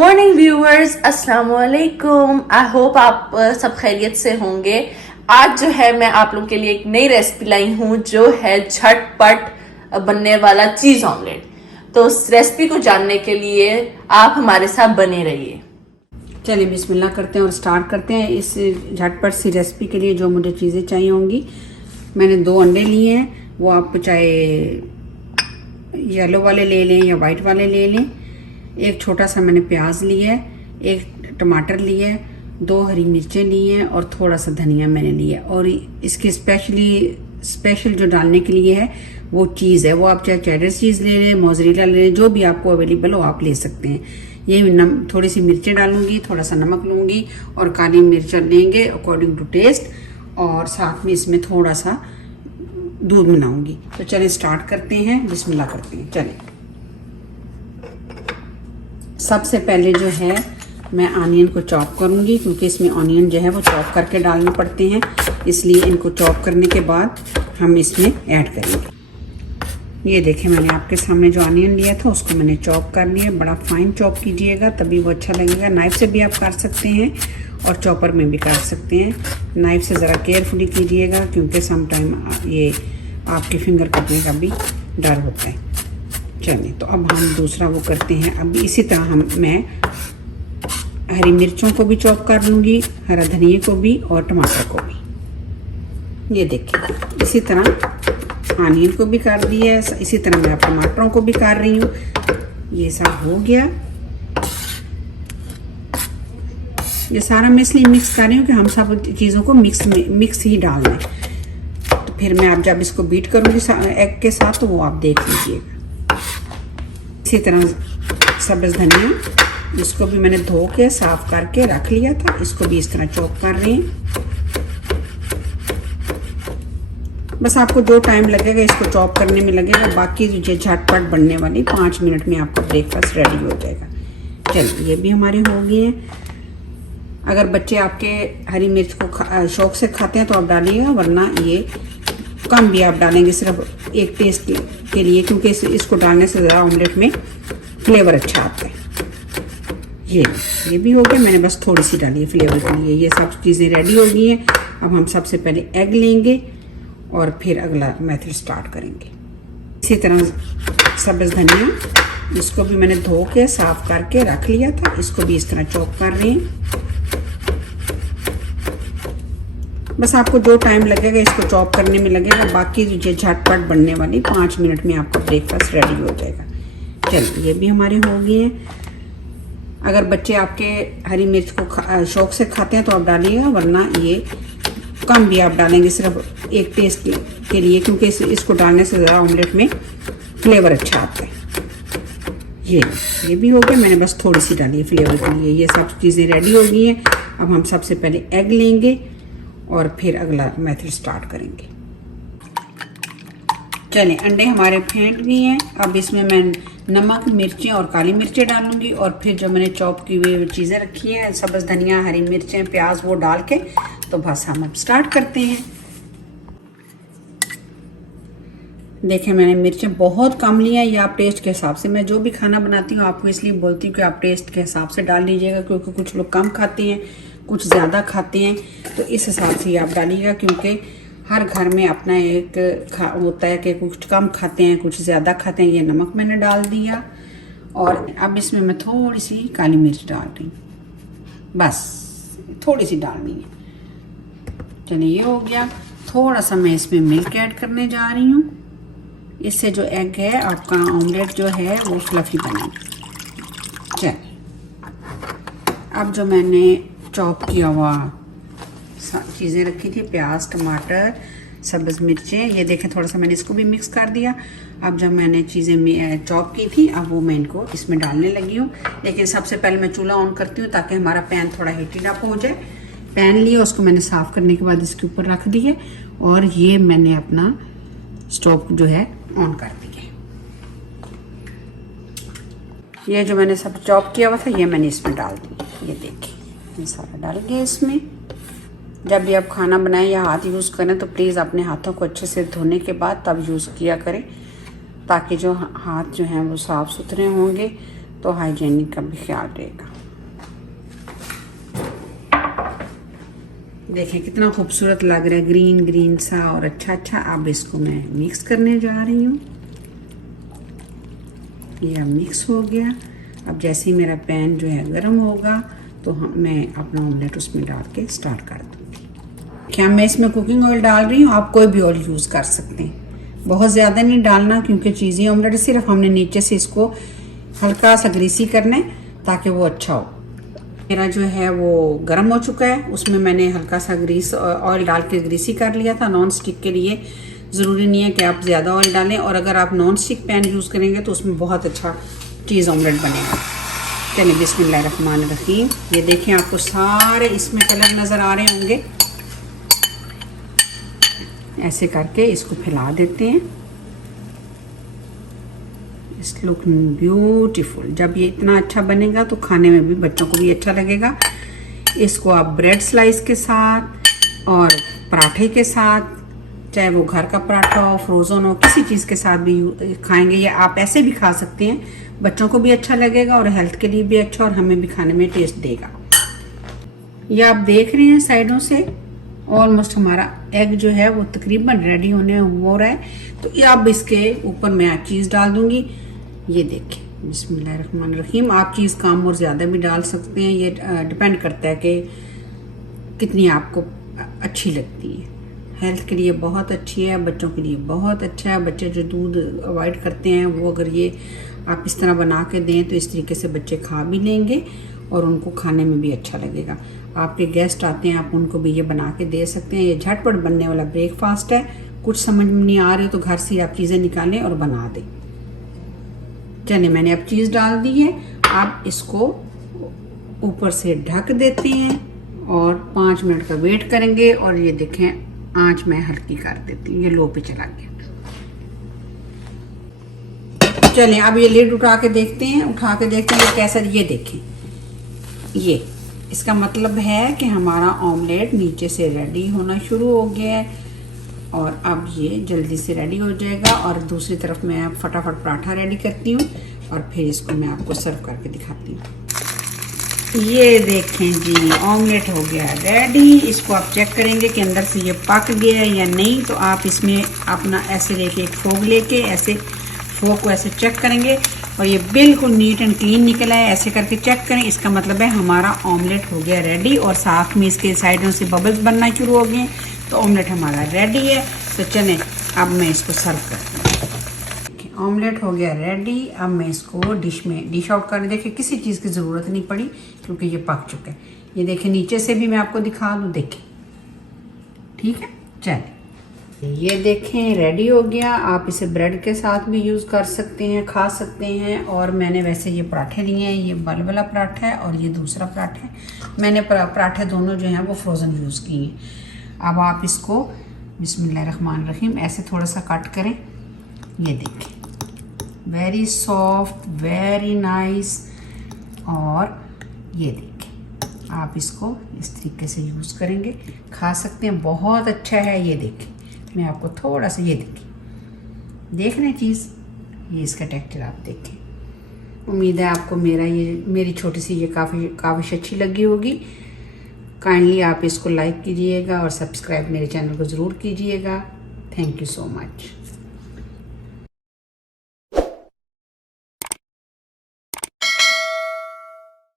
Morning viewers, अस्सलाम वालेकुम। I hope आप सब खैरियत से होंगे। आज जो है मैं आप लोगों के लिए एक नई रेसिपी लाई हूँ जो है झटपट बनने वाला चीज ऑमलेट। तो उस रेसिपी को जानने के लिए आप हमारे साथ बने रहिए। चलिए बिस्मिल्लाह करते हैं और स्टार्ट करते हैं। इस झटपट सी रेसिपी के लिए जो मुझे चीज़ें चाहिए होंगी, मैंने 2 अंडे लिए हैं। वो आप चाहे येलो वाले ले लें या वाइट वाले ले लें। एक छोटा सा मैंने प्याज लिया है, एक टमाटर लिया है, 2 हरी मिर्चें ली हैं और थोड़ा सा धनिया मैंने लिया है। और इसके स्पेशल जो डालने के लिए है वो चीज़ है। वो आप चाहे चेडर चीज़ ले लें, मोज़रेला ले लें, जो भी आपको अवेलेबल हो आप ले सकते हैं। ये थोड़ी सी मिर्चें डालूंगी, थोड़ा सा नमक लूँगी और काली मिर्च लेंगे अकॉर्डिंग टू टेस्ट, और साथ में इसमें थोड़ा सा दूध मिलाऊंगी। तो चलिए स्टार्ट करते हैं, बिस्मिल्लाह करते हैं। चलिए सबसे पहले जो है मैं ऑनियन को चॉप करूंगी, क्योंकि इसमें ऑनियन जो है वो चॉप करके डालने पड़ते हैं, इसलिए इनको चॉप करने के बाद हम इसमें ऐड करेंगे। ये देखें, मैंने आपके सामने जो ऑनियन लिया था उसको मैंने चॉप कर लिया। बड़ा फाइन चॉप कीजिएगा तभी वो अच्छा लगेगा। नाइफ से भी आप काट सकते हैं और चॉपर में भी काट सकते हैं। नाइफ से ज़रा केयरफुली कीजिएगा, क्योंकि समटाइम ये आपके फिंगर कटने का भी डर होता है। चलिए, तो अब हम दूसरा वो करते हैं। अब इसी तरह मैं हरी मिर्चों को भी चॉप कर लूँगी, हरा धनिया को भी और टमाटर को भी। ये देखिए, इसी तरह ऑनियन को भी काट दिया है, इसी तरह मैं अब टमाटरों को भी काट रही हूँ। ये सब हो गया। ये सारा मैं इसलिए मिक्स कर रही हूँ कि हम सब चीज़ों को मिक्स ही डालना है। तो फिर मैं अब जब इसको बीट करूँगी एग के साथ, तो वो आप देख लीजिएगा। इसी तरह सब्ज़ धनिया, इसको भी मैंने धो के साफ करके रख लिया था, इसको भी इस तरह चॉप कर रही हैं। बस आपको जो टाइम लगेगा इसको चॉप करने में लगेगा, बाकी जो झटपट बनने वाली 5 मिनट में आपका ब्रेकफास्ट रेडी हो जाएगा। चलिए, ये भी हमारे हो गए हैं। अगर बच्चे आपके हरी मिर्च को शौक से खाते हैं तो आप डालिएगा, वरना ये कम भी आप डालेंगे, सिर्फ एक टेस्ट के लिए, क्योंकि इसको डालने से ज़रा ऑमलेट में फ्लेवर अच्छा आता है। ये भी हो गया, मैंने बस थोड़ी सी डाली है फ्लेवर के लिए। ये सब चीज़ें रेडी हो गई हैं। अब हम सबसे पहले एग लेंगे और फिर अगला मेथड स्टार्ट करेंगे। इसी तरह सब्ज़ धनिया, इसको भी मैंने धो के साफ करके रख लिया था, इसको भी इस तरह चॉप कर रही हैं। बस आपको जो टाइम लगेगा इसको चॉप करने में लगेगा, बाकी जो झटपट बनने वाली 5 मिनट में आपका ब्रेकफास्ट रेडी हो जाएगा। चलिए, ये भी हमारे हो गए हैं। अगर बच्चे आपके हरी मिर्च को शौक से खाते हैं तो आप डालिएगा, वरना ये कम भी आप डालेंगे, सिर्फ एक टेस्ट के लिए, क्योंकि इसको डालने से ज़रा ऑमलेट में फ्लेवर अच्छा आता है। ये भी हो गया, मैंने बस थोड़ी सी डाली है फ्लेवर के लिए। ये सब चीज़ें रेडी हो गई हैं। अब हम सबसे पहले एग लेंगे और फिर अगला मेथड स्टार्ट करेंगे। चलिए, अंडे हमारे फेंट गए हैं। अब इसमें मैं नमक, मिर्चें और काली मिर्चें डालूंगी, और फिर जो मैंने चॉप की हुई चीज़ें रखी हैं, सब्ज़ धनिया, हरी मिर्चें, प्याज, वो डाल के तो बस हम अब स्टार्ट करते हैं। देखें, मैंने मिर्चें बहुत कम ली हैं। ये आप टेस्ट के हिसाब से, मैं जो भी खाना बनाती हूँ आपको इसलिए बोलती हूँ कि आप टेस्ट के हिसाब से डाल लीजिएगा, क्योंकि कुछ लोग कम खाते हैं, कुछ ज़्यादा खाते हैं, तो इस हिसाब से आप डालिएगा। क्योंकि हर घर में अपना एक होता है कि कुछ कम खाते हैं, कुछ ज़्यादा खाते हैं। ये नमक मैंने डाल दिया, और अब इसमें मैं थोड़ी सी काली मिर्च डाल रही हूँ, बस थोड़ी सी डालनी है। चलिए, ये हो गया। थोड़ा सा मैं इसमें मिल्क ऐड करने जा रही हूँ, इससे जो एग है आपका ऑमलेट जो है वो फ्लफी बनेगा। चलिए, अब जो मैंने चॉप किया हुआ चीज़ें रखी थी, प्याज, टमाटर, सब्ज़ मिर्चें, ये देखें, थोड़ा सा मैंने इसको भी मिक्स कर दिया। अब जब मैंने चीज़ें चॉप की थी, अब वो मैं इनको इसमें डालने लगी हूँ। लेकिन सबसे पहले मैं चूल्हा ऑन करती हूँ ताकि हमारा पैन थोड़ा हीटेड अप हो जाए। पैन लिया, उसको मैंने साफ़ करने के बाद इसके ऊपर रख दिए, और ये मैंने अपना स्टोव जो है ऑन कर दिया। ये जो मैंने सब चॉप किया हुआ था ये मैंने इसमें डाल दिया। ये देखिए, ये सारा डाल गया इसमें। जब भी आप खाना बनाएं या हाथ यूज़ करें तो प्लीज़ अपने हाथों को अच्छे से धोने के बाद तब यूज़ किया करें, ताकि जो हाथ जो हैं वो साफ़ सुथरे होंगे तो हाइजीनिक का भी ख्याल रहेगा। देखें कितना खूबसूरत लग रहा है, ग्रीन ग्रीन सा और अच्छा अच्छा। अब इसको मैं मिक्स करने जा रही हूँ। ये अब मिक्स हो गया। अब जैसे ही मेरा पैन जो है गर्म होगा तो मैं अपना ऑमलेट उसमें डाल के स्टार्ट कर दूँगी। क्या मैं इसमें कुकिंग ऑयल डाल रही हूँ, आप कोई भी ऑयल यूज़ कर सकते हैं। बहुत ज़्यादा नहीं डालना क्योंकि चीज़ी ऑमलेट सिर्फ हमने नीचे से इसको हल्का सा ग्रीसी करना है ताकि वो अच्छा हो। मेरा जो है वो गर्म हो चुका है, उसमें मैंने हल्का सा ग्रीस ऑयल डाल के ग्रीसी कर लिया था। नॉन स्टिक के लिए ज़रूरी नहीं है कि आप ज़्यादा ऑयल डालें, और अगर आप नॉन स्टिक पैन यूज़ करेंगे तो उसमें बहुत अच्छा चीज़ ऑमलेट बनेगा। चलिए बिस्मिल्लाहिर्रहमानिर्रहीम। ये देखें आपको सारे इसमें कलर नज़र आ रहे होंगे। ऐसे करके इसको फैला देते हैं। It's looking beautiful. जब ये इतना अच्छा बनेगा तो खाने में भी बच्चों को भी अच्छा लगेगा। इसको आप ब्रेड स्लाइस के साथ और पराठे के साथ, चाहे वो घर का पराठा हो, फ्रोज़न हो, किसी चीज़ के साथ भी खाएंगे, या आप ऐसे भी खा सकते हैं। बच्चों को भी अच्छा लगेगा और हेल्थ के लिए भी अच्छा, और हमें भी खाने में टेस्ट देगा। ये आप देख रहे हैं साइडों से ऑलमोस्ट हमारा एग जो है वो तकरीबन रेडी होने हो रहा है। तो ये अब इसके ऊपर मैं चीज़ डाल दूंगी। ये देखें बिस्मिल्लाहिर्रहमानिर्रहीम। आप चीज़ कम और ज़्यादा भी डाल सकते हैं, ये डिपेंड करता है कि कितनी आपको अच्छी लगती है। हेल्थ के लिए बहुत अच्छी है, बच्चों के लिए बहुत अच्छा है। बच्चे जो दूध अवॉइड करते हैं वो अगर ये आप इस तरह बना के दें तो इस तरीके से बच्चे खा भी लेंगे और उनको खाने में भी अच्छा लगेगा। आपके गेस्ट आते हैं, आप उनको भी ये बना के दे सकते हैं। ये झटपट बनने वाला ब्रेकफास्ट है। कुछ समझ में नहीं आ रही तो घर से आप चीज़ें निकालें और बना दें। चलिए मैंने अब चीज़ डाल दी है। आप इसको ऊपर से ढक देते हैं और 5 मिनट का वेट करेंगे। और ये देखें आंच मैं हल्की कर देती हूँ, ये लो पे चला गया। चलिए अब ये लिड उठा के देखते हैं ये कैसा। ये देखें, ये इसका मतलब है कि हमारा ऑमलेट नीचे से रेडी होना शुरू हो गया है और अब ये जल्दी से रेडी हो जाएगा। और दूसरी तरफ मैं अब फटाफट पराठा रेडी करती हूँ और फिर इसको मैं आपको सर्व करके दिखाती हूँ। ये देखें जी, ऑमलेट हो गया रेडी। इसको आप चेक करेंगे कि अंदर से ये पक गया है या नहीं। तो आप इसमें अपना ऐसे लेके एक फोक लेके ऐसे फोक को ऐसे चेक करेंगे और ये बिल्कुल नीट एंड क्लीन निकला है। ऐसे करके चेक करें, इसका मतलब है हमारा ऑमलेट हो गया रेडी। और साथ में इसके साइडों से बबल्स बनना शुरू हो गए, तो ऑमलेट हमारा रेडी है। तो चलें अब मैं इसको सर्व करती हूँ। ऑमलेट हो गया रेडी। अब मैं इसको डिश आउट कर। देखिए किसी चीज़ की ज़रूरत नहीं पड़ी क्योंकि ये पक चुका है। ये देखिए नीचे से भी मैं आपको दिखा दूँ, देखें। ठीक है, चलिए ये देखें रेडी हो गया। आप इसे ब्रेड के साथ भी यूज़ कर सकते हैं, खा सकते हैं। और मैंने वैसे ये पराठे लिए हैं, ये बल वाला पराठा है और ये दूसरा पराठा है। मैंने पराठे दोनों जो हैं वो फ्रोज़न यूज़ किए हैं। अब आप इसको बिस्मिल्लाहिर्रहमानिर्रहीम ऐसे थोड़ा सा कट करें। ये देखें वेरी सॉफ्ट, वेरी नाइस। और ये देखें आप इसको इस तरीके से यूज़ करेंगे, खा सकते हैं, बहुत अच्छा है। ये देखें मैं आपको थोड़ा सा, ये देख रहे हैं चीज़, ये इसका टेक्सचर आप देखें। उम्मीद है आपको मेरी छोटी सी ये काफ़ी अच्छी लगी होगी। काइंडली आप इसको लाइक कीजिएगा और सब्सक्राइब मेरे चैनल को ज़रूर कीजिएगा। Thank you so much.